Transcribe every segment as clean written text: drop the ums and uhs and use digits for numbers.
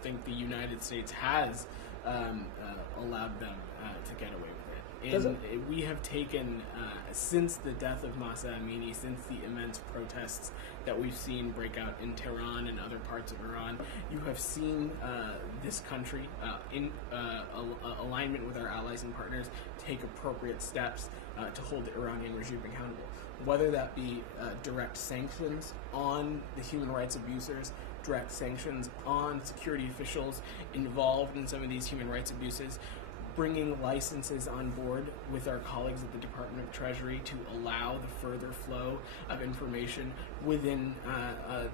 don't think the United States has allowed them to get away with it. And we have taken, since the death of Masa Amini, since the immense protests that we've seen break out in Tehran and other parts of Iran, you have seen this country, in alignment with our allies and partners, take appropriate steps to hold the Iranian regime accountable. Whether that be direct sanctions on the human rights abusers, direct sanctions on security officials involved in some of these human rights abuses, bringing licenses on board with our colleagues at the Department of Treasury to allow the further flow of information within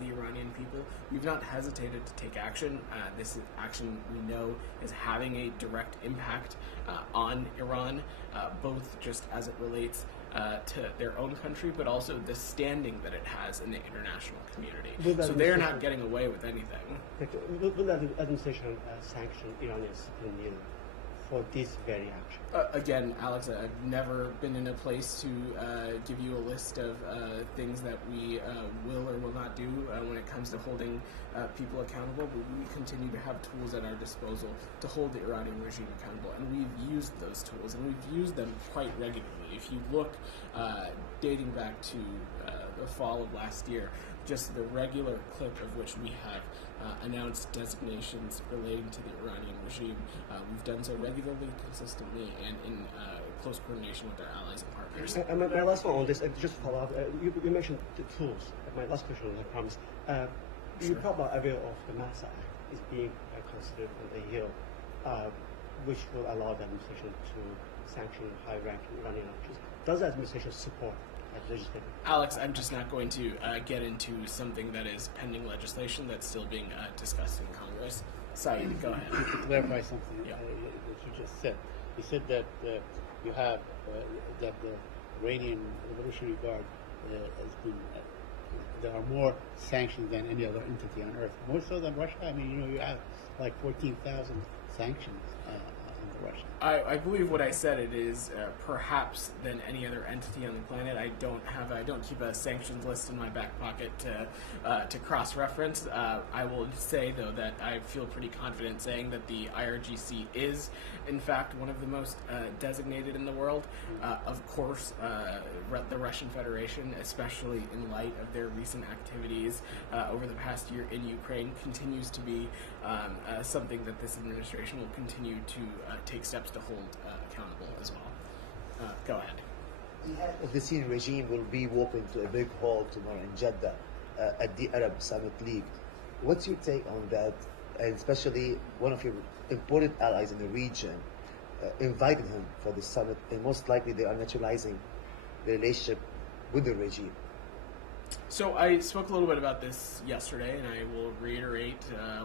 the Iranian people. We've not hesitated to take action. This action we know is having a direct impact on Iran, both just as it relates to their own country, but also the standing that it has in the international community. So they're not getting away with anything. Will the administration sanction Iranian civilian for this very action? Again, Alex, I've never been in a place to give you a list of things that we will or will not do when it comes to holding people accountable, but we continue to have tools at our disposal to hold the Iranian regime accountable, and we've used those tools, and we've used them quite regularly. If you look dating back to the fall of last year, just the regular clip of which we have announced designations relating to the Iranian regime. We've done so regularly, consistently, and in close coordination with our allies and partners. And my last one on this, just to follow up, you mentioned the tools. My last question, I promise. Sure. You probably are aware of the Massa Act is being considered on the Hill, which will allow the administration to sanction high-ranking Iranian officials. Does the administration support that legislation? Alex, I'm just not going to get into something that is pending legislation that's still being discussed in Congress. Saeed, go ahead. To clarify something Yeah. that you just said. You said that you have that the Iranian Revolutionary Guard has been. There are more sanctions than any other entity on earth. More so than Russia. I mean, you have like 14,000 sanctions on Russia. I believe what I said, it is perhaps than any other entity on the planet. I don't keep a sanctions list in my back pocket to cross-reference. I will say, though, that I feel pretty confident saying that the IRGC is, in fact, one of the most designated in the world. Of course, the Russian Federation, especially in light of their recent activities over the past year in Ukraine, continues to be something that this administration will continue to take steps to hold accountable as well. Go ahead. The Syrian regime will be walking to a big hall tomorrow in Jeddah at the Arab Summit League. What's your take on that? And especially one of your important allies in the region invited him for the summit, and most likely they are naturalizing the relationship with the regime. So I spoke a little bit about this yesterday, and I will reiterate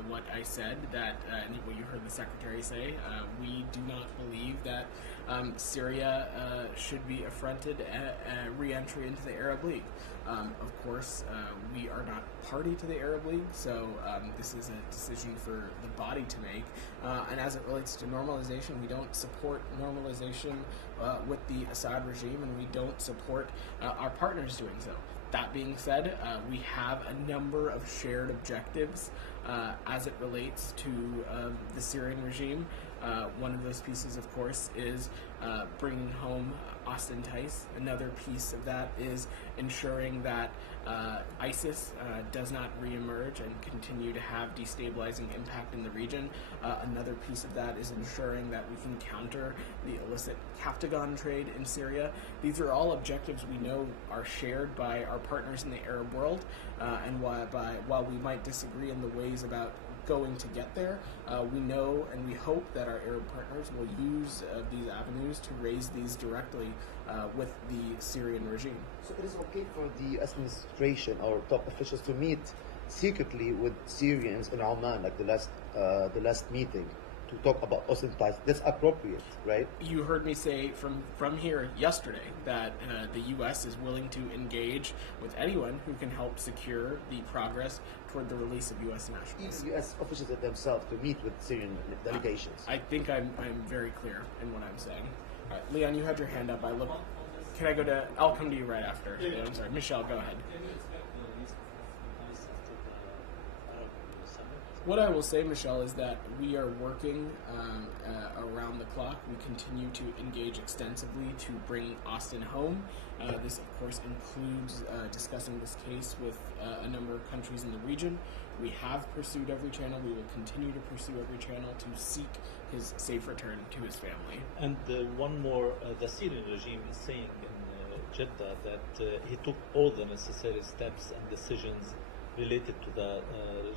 what I said, that and what you heard the Secretary say. We do not believe that Syria should be affronted re-entry into the Arab League. Of course, we are not party to the Arab League, so this is a decision for the body to make. And as it relates to normalization, we don't support normalization with the Assad regime, and we don't support our partners doing so. That being said, we have a number of shared objectives as it relates to the Syrian regime. One of those pieces, of course, is bringing home Austin Tice. Another piece of that is ensuring that ISIS does not reemerge and continue to have destabilizing impact in the region. Another piece of that is ensuring that we can counter the illicit Captagon trade in Syria. These are all objectives we know are shared by our partners in the Arab world, and while we might disagree in the ways about going to get there, we know and we hope that our Arab partners will use these avenues to raise these directly with the Syrian regime. So it is okay for the administration or top officials to meet secretly with Syrians in Oman, like the last meeting, to talk about Austin Tice. That's appropriate, right? You heard me say from here yesterday that the U.S. is willing to engage with anyone who can help secure the progress toward the release of U.S. nationals. Even U.S. officials themselves to meet with Syrian delegations. I think I'm very clear in what I'm saying. All right, Leon, you had your hand up. Can I go to? I'll come to you right after. Yeah, I'm sorry, Michelle. Go ahead. Can you expect the release of the ISIS to the Arab Summit as What I will say, Michelle, is that we are working around the clock. We continue to engage extensively to bring Austin home. This, of course, includes discussing this case with a number of countries in the region. We have pursued every channel. We will continue to pursue every channel to seek his safe return to his family. And one more, the Syrian regime is saying in Jeddah that he took all the necessary steps and decisions related to the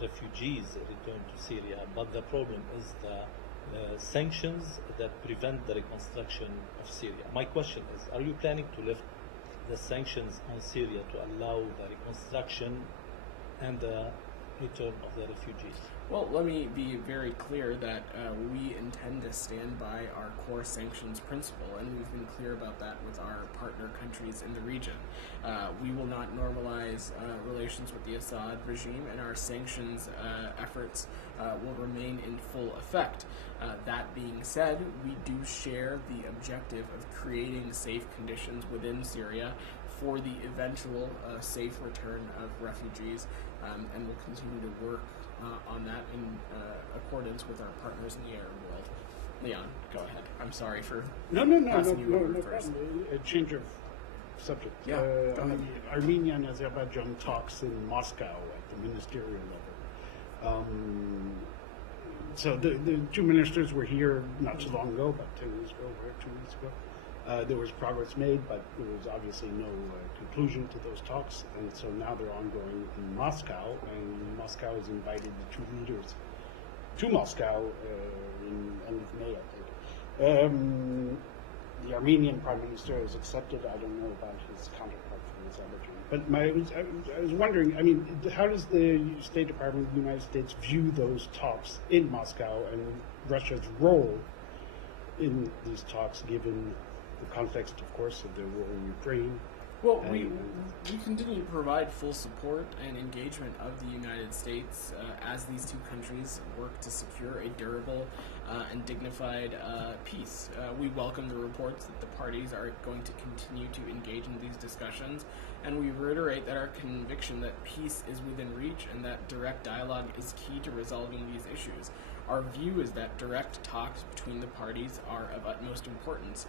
refugees returned to Syria, but the problem is the sanctions that prevent the reconstruction of Syria. My question is, are you planning to lift the sanctions on Syria to allow the reconstruction and the return of the refugees? Well, let me be very clear that we intend to stand by our core sanctions principle, and we've been clear about that with our partner countries in the region. We will not normalize relations with the Assad regime, and our sanctions efforts will remain in full effect. That being said, we do share the objective of creating safe conditions within Syria for the eventual safe return of refugees, and we'll continue to work on that in accordance with our partners in the Arab world. Leon, go ahead. I'm sorry for No passing you over first. problem. A change of subject. Yeah, go ahead. Armenia and Azerbaijan talks in Moscow at the ministerial level. So the two ministers were here not so long ago, about 10 years ago, or 2 weeks ago. There was progress made, but there was obviously no conclusion to those talks, and so now they're ongoing in Moscow, and Moscow has invited the two leaders to Moscow in end of May, I think. The Armenian Prime Minister has accepted. I don't know about his counterpart from Azerbaijan. But I was wondering, I mean, how does the State Department of the United States view those talks in Moscow and Russia's role in these talks, given the context, of course, of the war in Ukraine? Well, we continue to provide full support and engagement of the United States as these two countries work to secure a durable and dignified peace. We welcome the reports that the parties are going to continue to engage in these discussions, and we reiterate that our conviction that peace is within reach and that direct dialogue is key to resolving these issues. Our view is that direct talks between the parties are of utmost importance,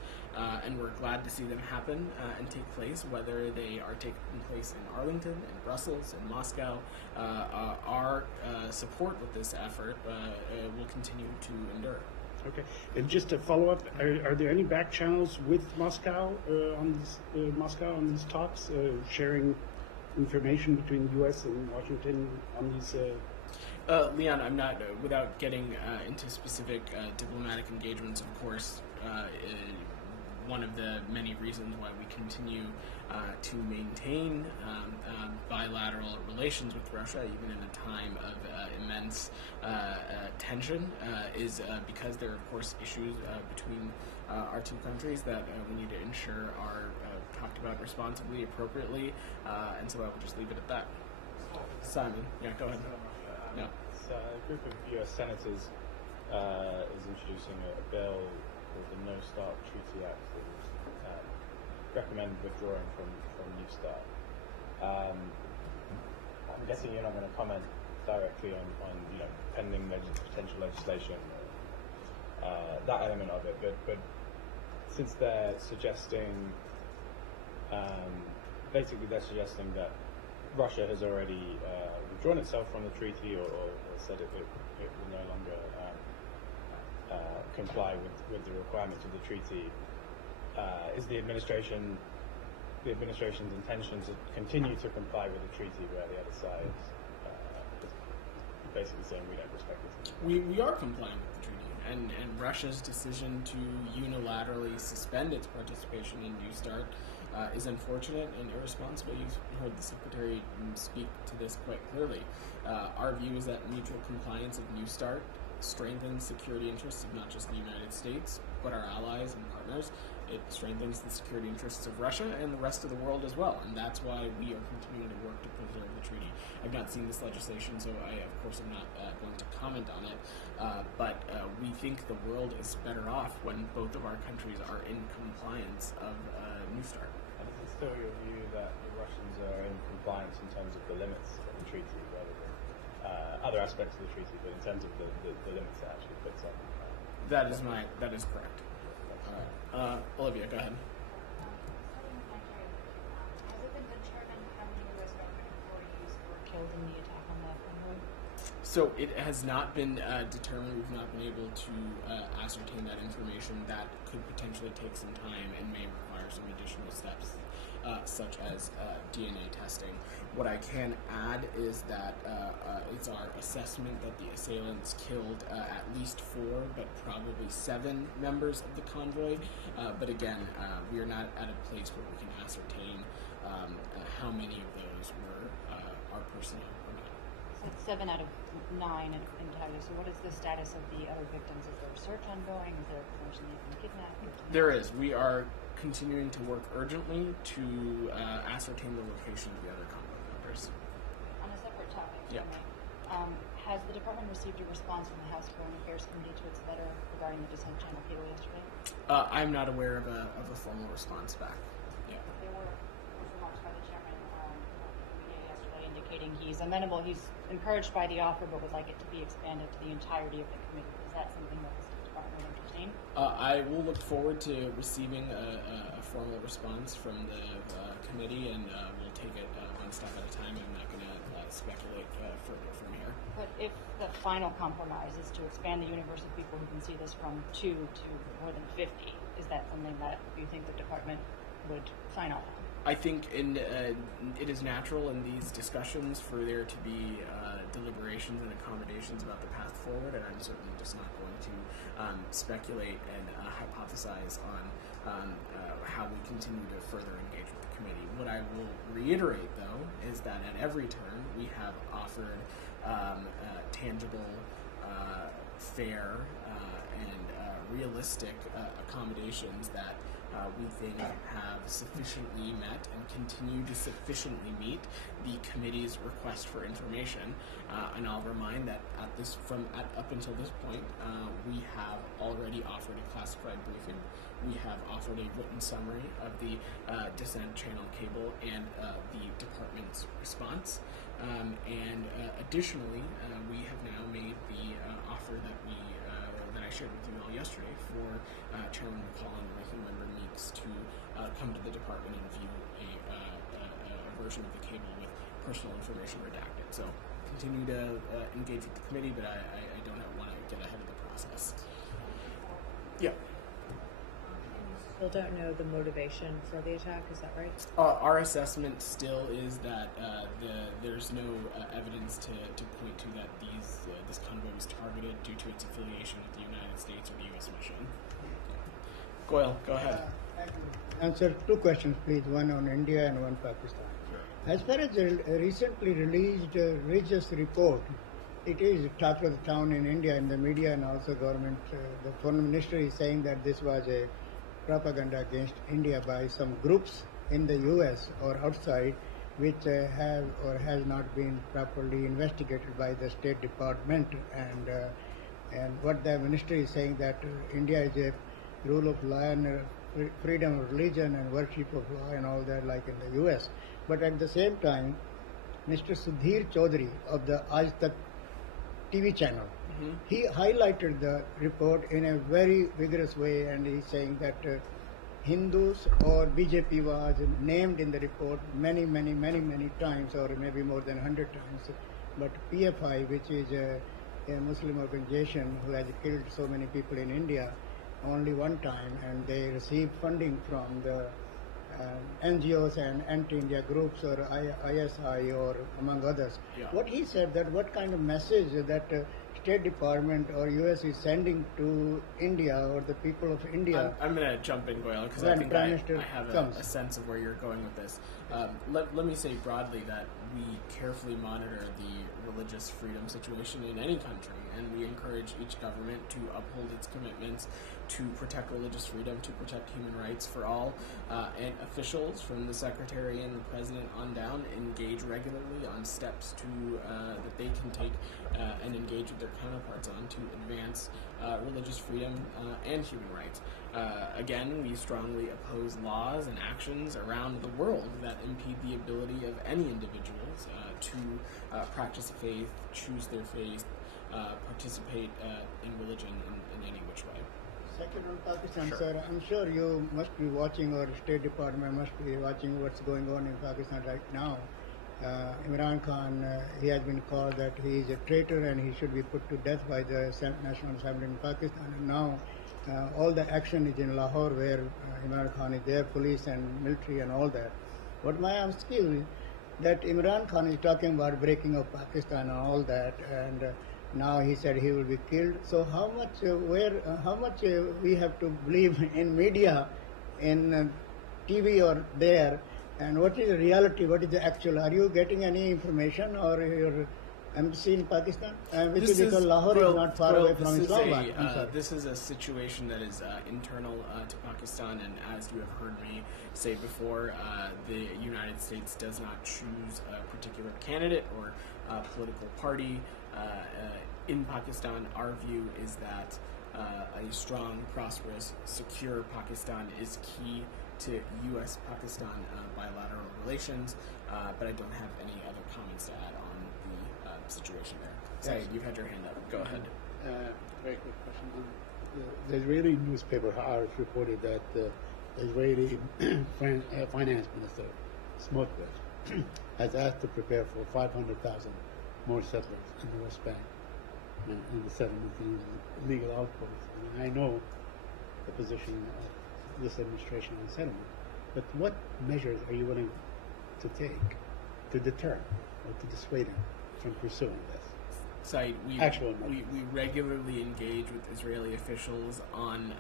and we're glad to see them happen and take place, whether they are taking place in Arlington, in Brussels, in Moscow. Our support with this effort will continue to endure. Okay, and just to follow up, are there any back channels with Moscow on these talks, sharing information between the U.S. and Washington on these? Leon, I'm not, without getting into specific diplomatic engagements, of course, one of the many reasons why we continue to maintain bilateral relations with Russia, even in a time of immense tension, is because there are, of course, issues between our two countries that we need to ensure are talked about responsibly, appropriately, and so I will just leave it at that. Simon, yeah, go ahead. No. So a group of US senators is introducing a bill called the No Start Treaty Act that would recommend withdrawing from New Start. I'm guessing you're not going to comment directly on pending potential legislation, that element of it, but since they're suggesting, basically they're suggesting that Russia has already withdrawn itself from the treaty, or said it will no longer comply with the requirements of the treaty. Is the administration's intention to continue to comply with the treaty, where the other side is basically saying we don't respect it? We are complying with the treaty, and Russia's decision to unilaterally suspend its participation in New Start is unfortunate and irresponsible. You've heard the Secretary speak to this quite clearly. Our view is that mutual compliance of New Start strengthens security interests of not just the United States, but our allies and partners. It strengthens the security interests of Russia and the rest of the world as well, and that's why we are continuing to work to preserve the treaty. I've not seen this legislation, so I, of course, am not going to comment on it, but we think the world is better off when both of our countries are in compliance of New Start. And is it still your view that the Russians are in compliance in terms of the limits of the treaty, rather than other aspects of the treaty, but in terms of the limits it actually puts on. That is correct. Olivia, go ahead. Has it been determined how many U.S. government employees were killed in the attack on the convoy? So it has not been determined. We've not been able to ascertain that information. That could potentially take some time and may require some additional steps, such as DNA testing. What I can add is that it's our assessment that the assailants killed at least 4, but probably 7 members of the convoy. But again, we are not at a place where we can ascertain how many of those were our personnel or not. So it's 7 out of 9 entirely. So what is the status of the other victims? Is there a search ongoing? Is there a person they've been kidnapped? There is. We are continuing to work urgently to ascertain the location of the other convoy members. On a separate topic, if Yeah. I may, has the department received a response from the House Foreign Affairs Committee to its letter regarding the Descent Channel cable yesterday? I'm not aware of a formal response back. Yeah. There were remarks by the chairman of the committee yesterday indicating he's amenable, he's encouraged by the offer, but would like it to be expanded to the entirety of the committee. Is that something that the State Department would entertain? I will look forward to receiving a formal response from the committee, and we'll take it one step at a time. I'm not going to speculate further from here. But if the final compromise is to expand the universe of people who can see this from 2 to more than 50, is that something that you think the department would sign off on? I think it is natural in these discussions for there to be deliberations and accommodations about the path forward, and I'm certainly just not going to speculate and hypothesize on how we continue to further engage with the committee. What I will reiterate, though, is that at every turn we have offered tangible, fair, and realistic accommodations that we think have sufficiently met and continue to sufficiently meet the committee's request for information. And I'll remind that up until this point, we have already offered a classified briefing. We have offered a written summary of the Descent Channel cable and the department's response. And additionally, we have now made the offer that I shared with you all yesterday for Chairman McCall and Ranking Member Meeks to come to the department and view a version of the cable with personal information redacted. So continue to engage with the committee, but I don't want to get ahead of the process. Yeah. Still don't know the motivation for the attack, is that right? Our assessment still is that there's no evidence to point to that this convoy was targeted due to its affiliation with the United States or the U.S. mission. Goyle, go ahead. Answer 2 questions, please. One on India and one Pakistan. As far as the recently released religious report, it is talk of the town in India, in the media and also government. The foreign ministry is saying that this was a propaganda against India by some groups in the US or outside, which have or has not been properly investigated by the State Department. And what the ministry is saying that India is a rule of law and freedom of religion and worship of law and all that, like in the US. But at the same time, Mr. Sudhir Chaudhary of the Aaj Tak TV channel, he highlighted the report in a very vigorous way, and he's saying that Hindus or BJP was named in the report many times, or maybe more than 100 times. But PFI, which is a Muslim organization who has killed so many people in India, only one time, and they receive funding from the NGOs and anti-India groups or ISI or among others. Yeah. What he said, that what kind of message that State Department or US is sending to India or the people of India. I'm going to jump in, Goyle, because I When think Prime I Minister have comes. a sense of where you're going with this. Let me say broadly that we carefully monitor the religious freedom situation in any country, and we encourage each government to uphold its commitments to protect religious freedom, to protect human rights for all, and officials from the Secretary and the President on down engage regularly on steps that they can take and engage with their counterparts on to advance religious freedom and human rights. Again, we strongly oppose laws and actions around the world that impede the ability of any individuals to practice faith, choose their faith, participate in religion in any which way. Second on Pakistan, Sure. sir, I'm sure you must be watching, or State Department must be watching what's going on in Pakistan right now. Imran Khan, he has been called that he is a traitor and he should be put to death by the National Assembly in Pakistan. And now all the action is in Lahore, where Imran Khan is there, police and military and all that. What my ask is that Imran Khan is talking about breaking of Pakistan and all that, and now he said he will be killed. So how much we have to believe in media, in TV or there, and what is the reality? What is the actual? Are you getting any information, or your embassy in Pakistan? Because Lahore is not far away from Islamabad. This is a situation that is internal to Pakistan, and as you have heard me say before, the United States does not choose a particular candidate or political party. In Pakistan, our view is that a strong, prosperous, secure Pakistan is key to U.S.-Pakistan bilateral relations, but I don't have any other comments to add on the situation there. Saeed, you've had your hand up. Go ahead. Very quick question. The Israeli newspaper Haaretz reported that the Israeli finance minister Smotrich has asked to prepare for 500,000 more settlers in the West Bank and the settlement in legal outposts. And I know the position of this administration on settlement, but what measures are you willing to take to deter or to dissuade him from pursuing this? Saeed, we regularly engage with Israeli officials on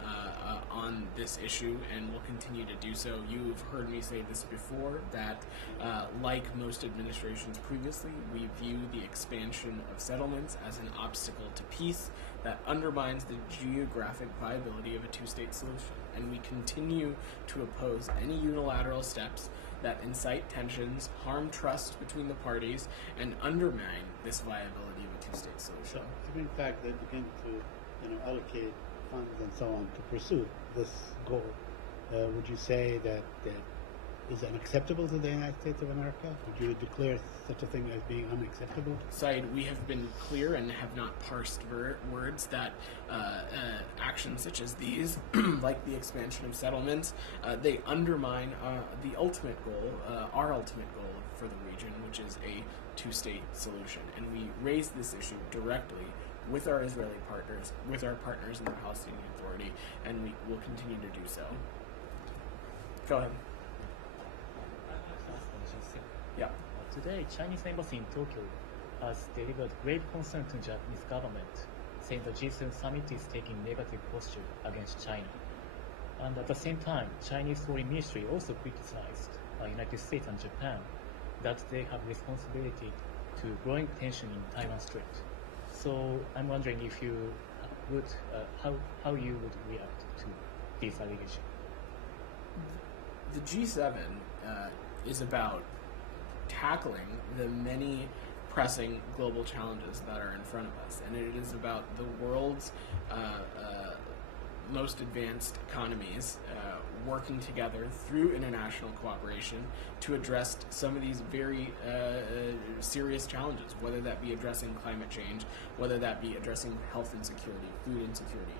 this issue, and will continue to do so. You've heard me say this before, that like most administrations previously, we view the expansion of settlements as an obstacle to peace that undermines the geographic viability of a two-state solution, and we continue to oppose any unilateral steps that incite tensions, harm trust between the parties, and undermine this viability of a two-state solution. So, if in fact they begin to, allocate funds and so on to pursue this goal, would you say that is unacceptable to the United States of America? Would you declare such a thing as being unacceptable? Saeed, we have been clear and have not parsed words that actions such as these, like the expansion of settlements, they undermine the ultimate goal, our ultimate goal for the region, which is a two-state solution. And we raise this issue directly with our Israeli partners, with our partners in the Palestinian Authority, and we will continue to do so. Go ahead. Yeah. Today, Chinese embassy in Tokyo has delivered grave concern to Japanese government, saying the G7 summit is taking negative posture against China. And at the same time, Chinese Foreign Ministry also criticized United States and Japan that they have responsibility to growing tension in Taiwan Strait. So I'm wondering if you would, how you would react to these allegations. The G7 is about tackling the many pressing global challenges that are in front of us, and it is about the world's most advanced economies working together through international cooperation to address some of these very serious challenges, whether that be addressing climate change, whether that be addressing health insecurity, food insecurity,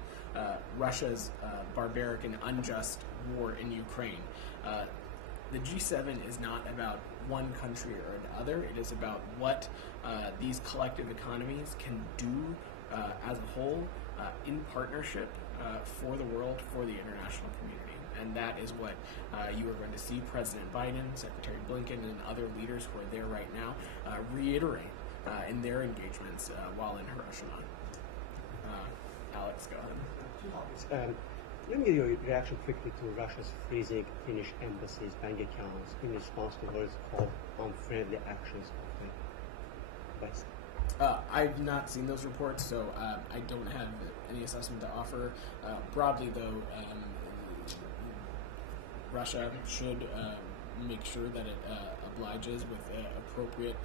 Russia's barbaric and unjust war in Ukraine. The G7 is not about one country or another. It is about what these collective economies can do as a whole in partnership for the world, for the international community. And that is what you are going to see President Biden, Secretary Blinken, and other leaders who are there right now reiterate in their engagements while in Hiroshima. Alex, go ahead. Let me get your reaction quickly to Russia's freezing Finnish embassy's bank accounts in response to what is called unfriendly actions of the West. I've not seen those reports, so I don't have any assessment to offer. Broadly, though, Russia should make sure that it obliges with appropriate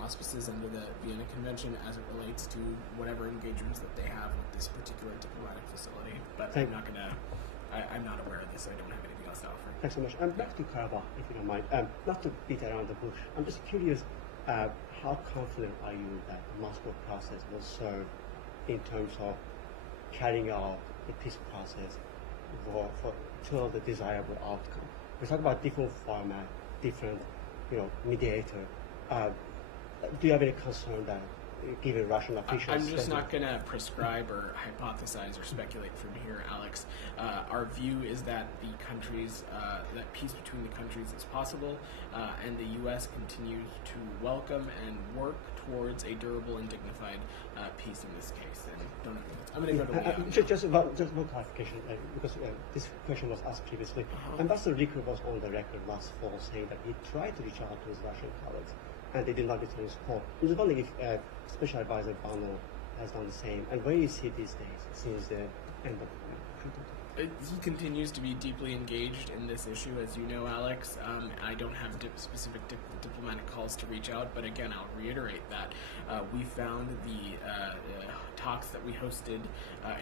auspices under the Vienna Convention as it relates to whatever engagements that they have with this particular diplomatic facility. But I'm not aware of this. I don't have anything else to offer. Thanks so much. Back to Karabakh, if you don't mind. Not to beat around the bush. I'm just curious, How confident are you that the Moscow process will serve in terms of carrying out the peace process to the desirable outcome? We talk about different format, different, mediator. Do you have any concern that, given Russian officials? I'm just not going to prescribe or hypothesize or speculate from here, Alex. Our view is that that peace between the countries is possible, and the U.S. continues to welcome and work towards a durable and dignified peace in this case. And I'm going to go to Leon. Just one clarification, because this question was asked previously. Ambassador Ricker was on the record last fall saying that he tried to reach out to his Russian colleagues, and they did not return his call. I was wondering if Special Advisor Bono has done the same, and where is he these days since the end of the He continues to be deeply engaged in this issue, as you know, Alex. I don't have specific diplomatic calls to reach out, but again, I'll reiterate that we found the talks that we hosted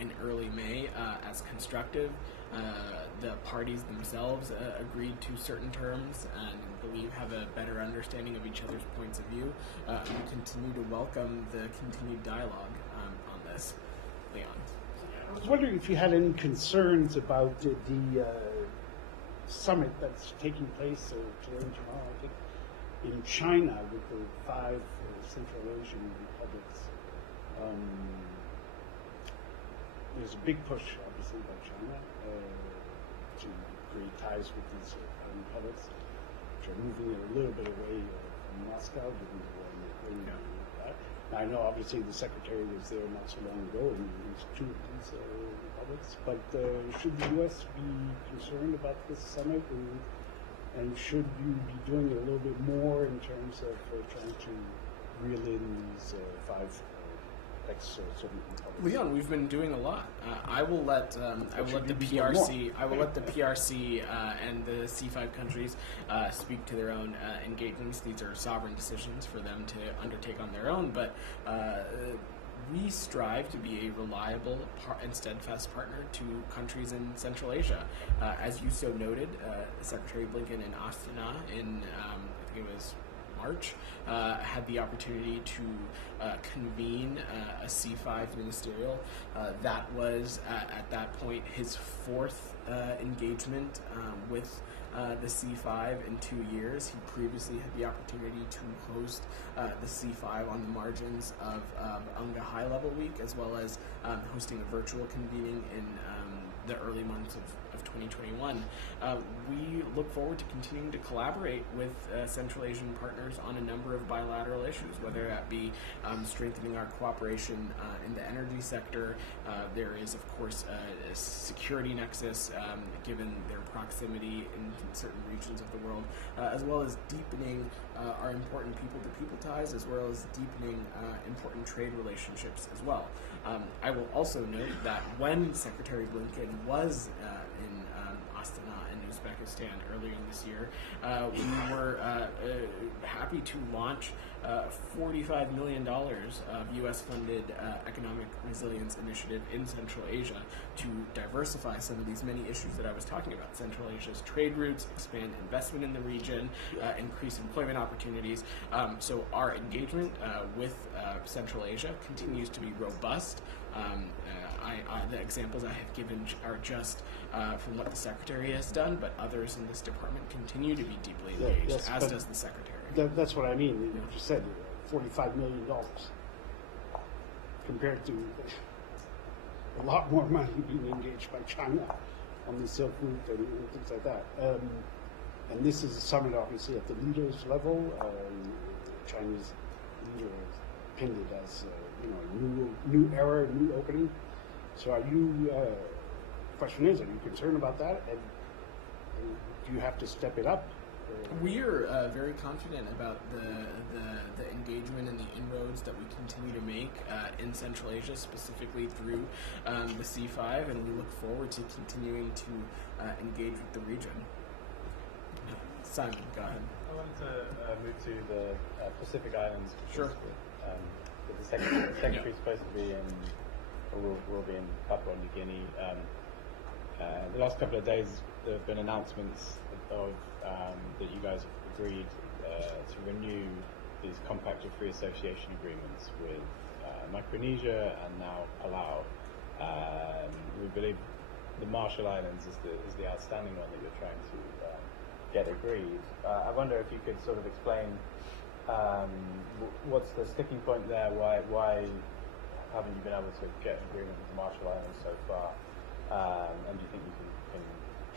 in early May as constructive. The parties themselves agreed to certain terms and believe have a better understanding of each other's points of view. We continue to welcome the continued dialogue on this. Leon. I was wondering if you had any concerns about the summit that's taking place today and tomorrow, I think, in China with the 5 Central Asian republics. There's a big push, obviously, by China to create ties with these republics, which are moving it a little bit away from Moscow, given the war in Ukraine. Now, I know, obviously, the secretary was there not so long ago in these 2 of these republics, but should the U.S. be concerned about this summit, and should you be doing a little bit more in terms of trying to reel in these 5 ex-Soviet republics? Leon, we've been doing a lot. I will let the PRC and the C5 countries speak to their own engagements. These are sovereign decisions for them to undertake on their own, but we strive to be a reliable and steadfast partner to countries in Central Asia. As you so noted, Secretary Blinken in Astana in I think it was March, had the opportunity to convene a C5 ministerial. That was, at that point, his 4th engagement with the C5 in 2 years. He previously had the opportunity to host the C5 on the margins of UNGA High Level Week, as well as hosting a virtual convening in the early months of 2021. We look forward to continuing to collaborate with Central Asian partners on a number of bilateral issues, whether that be strengthening our cooperation in the energy sector. There is, of course, a security nexus given their proximity in certain regions of the world, as well as deepening our important people-to-people ties, as well as deepening important trade relationships as well. I will also note that when Secretary Blinken was in Astana in Uzbekistan earlier this year, we were happy to launch $45 million of U.S.-funded economic resilience initiative in Central Asia to diversify some of these many issues that I was talking about. Central Asia's trade routes, expand investment in the region, increase employment opportunities. So our engagement with Central Asia continues to be robust. The examples I have given are just from what the Secretary has done, but others in this department continue to be deeply engaged, yes, as does the Secretary. That's what I mean. You just said $45 million compared to a lot more money being engaged by China on the Silk Route and things like that. And this is a summit, obviously, at the leaders level. Chinese leader has pinned it as a new era, new opening. So are you? Question is, are you concerned about that? And do you have to step it up? We are very confident about the engagement and the inroads that we continue to make in Central Asia, specifically through the C5, and we look forward to continuing to engage with the region. Simon, go ahead. I wanted to move to the Pacific Islands. Sure. The Secretary's supposed to be in, or will be in Papua New Guinea. The last couple of days, there have been announcements of that you guys have agreed to renew these compact of free association agreements with Micronesia and now Palau. We believe the Marshall Islands is the outstanding one that you're trying to get agreed. I wonder if you could sort of explain what's the sticking point there? Why haven't you been able to get an agreement with the Marshall Islands so far? And do you think you can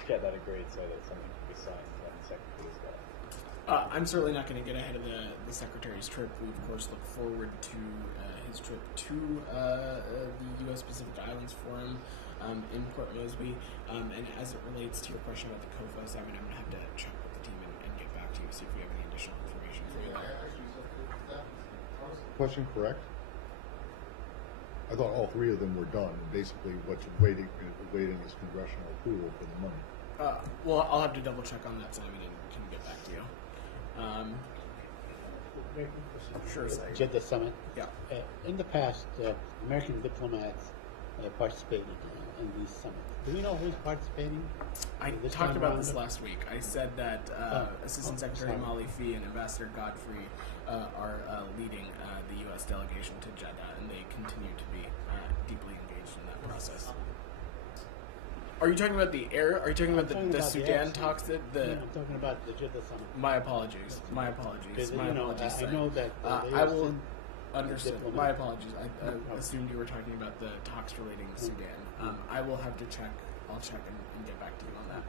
get that agreed so that something can be signed when the Secretary is there? I'm certainly not going to get ahead of the Secretary's trip. We, of course, look forward to his trip to the U.S. Pacific Islands Forum in Port Moresby. And as it relates to your question about the COFA assignment, I'm going to have to check with the team and get back to you, see if we have any additional information for you. Question correct? I thought all three of them were done. And basically, what's waiting is congressional approval for the money. Well, I'll have to double check on that, Simon, and can get back to you. Sure. Jeddah Summit. Yeah. In the past, American diplomats participated in these summits. Do we know who's participating? I talked about this last week. I said that Assistant Secretary Molly Fee and Ambassador Godfrey are leading the U.S. delegation to Jeddah, and they continue to be deeply engaged in that process. Are you talking about the air? Are you talking about the Sudan talks? I'm talking about the Jeddah Summit. My apologies. My apologies. My apologies. I know that I will understand. My apologies. I assumed you were talking about the talks relating to Sudan. I will have to check. I'll check and get back to you on that.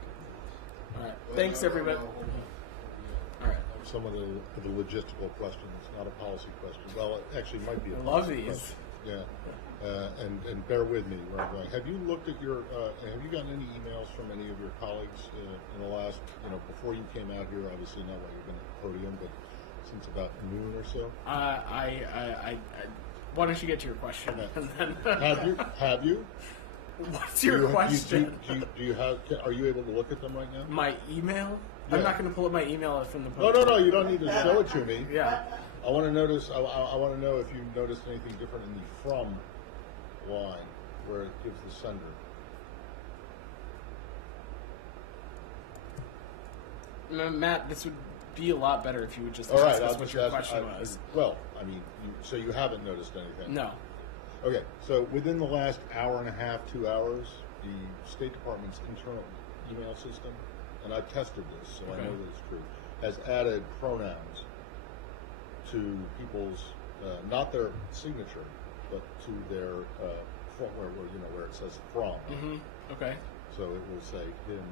All right. Thanks, everybody. All right. Some of the logistical questions, not a policy question. Well, it actually might be a I policy love these. question. Yeah. And bear with me where I'm going. Have you looked at have you gotten any emails from any of your colleagues in the last, before you came out here, obviously not while you've been at the podium, but since about noon or so? Why don't you get to your question? And then Have you? What's your question? Do you have? Are you able to look at them right now? My email? Yeah. I'm not going to pull up my email from the podium. No. You don't need to show it to me. Yeah. I want to notice. I want to know if you noticed anything different in the from line where it gives the sender. Matt, this would be a lot better if you would just ask us what your question was. Well, I mean, so you haven't noticed anything? No. Okay, so within the last hour and a half, 2 hours, the State Department's internal email system, and I've tested this, so I know that it's true, has added pronouns to people's, not their signature, but to their where it says from. Mm-hmm. Okay. So it will say him,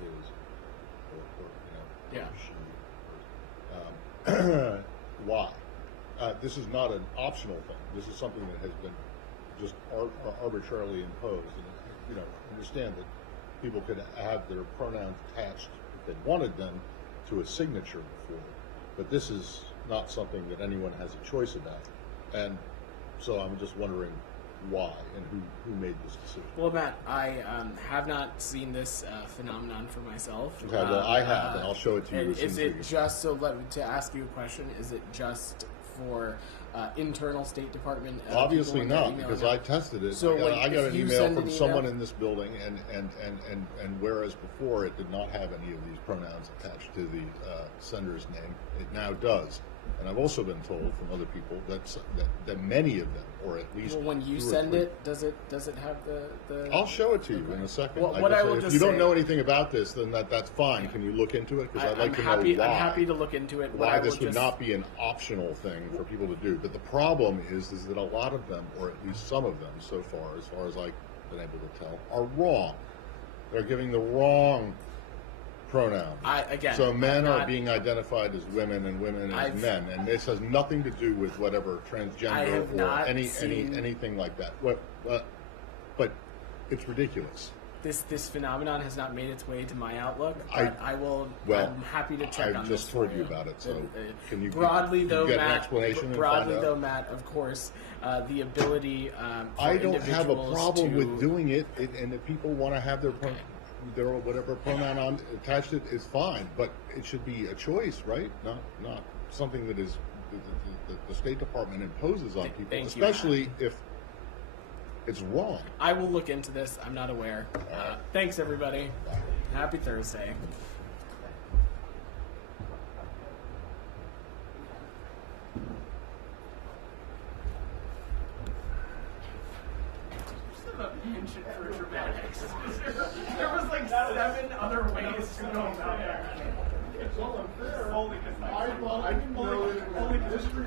he, his, or she. Why? This is not an optional thing. This is something that has been just arbitrarily imposed. And understand that people could have their pronouns attached if they wanted them to a signature before, but this is not something that anyone has a choice about. And so I'm just wondering why and who made this decision. Well, Matt, I have not seen this phenomenon for myself. Okay, well, I have, and I'll show it to you. And is it just, to ask you a question, is it just for internal State Department? Obviously not, because I tested it. So I got an email from someone in this building, and whereas before it did not have any of these pronouns attached to the sender's name, it now does. And I've also been told from other people that many of them, or at least when you send it, does it have the? I'll show it to you in a second. Well, if you don't know anything about this, then that's fine. Can you look into it? Because I'd like to know why. I'm happy to look into it. Why this would not be an optional thing for people to do. But the problem is that a lot of them, or at least some of them, so far as I've been able to tell, are wrong. They're giving the wrong pronoun. So men are being identified as women and women as men, and this has nothing to do with whatever transgender or anything like that. But it's ridiculous. This phenomenon has not made its way to my outlook. But I'm happy to check on this. I just told you about it. So can you broadly get an explanation? Broadly though, Matt, of course, the ability. I don't have a problem with doing it, and if people want to have their whatever pronoun attached to it is fine, but it should be a choice, right? Not something that is the State Department imposes on people, especially if it's wrong. I will look into this. I'm not aware. Thanks, everybody. Happy Thursday. mentioned for dramatics. There was like 7 other ways to go about that. It's all unfair. I didn't know it was history.